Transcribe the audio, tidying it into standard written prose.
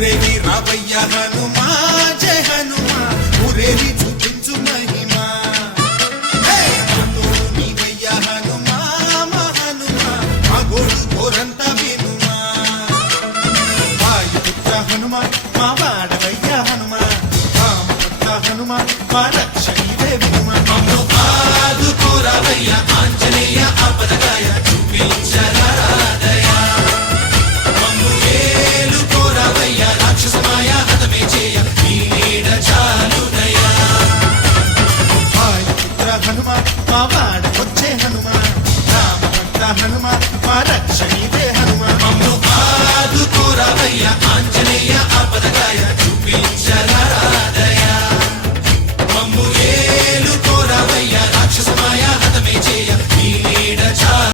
ఊరేగి రావయ్య హనుమా జయ హనుమా ఊరేగి చూపించు మహిమా నీవయ్య హనుమా మా హనుమా మా గోడు కోరంతా వినుమా వాయుపుత్ర హనుమా మా వాడవయ్య హనుమా రామపుత్ర హనుమా మా రక్షణీవే వినుమా మమ్ము ఆదుకోరావయ్య ఆంజనేయ ఆపదగాయ చూపించరాదయ మమ్ము ఏలుకోరావయ్య రాక్షసమాయ హతమే చేయ నీ నీడ చాలునయ వాయుపుత్ర హనుమా మా వాడకొచ్చే హనుమా రామభక్త హనుమా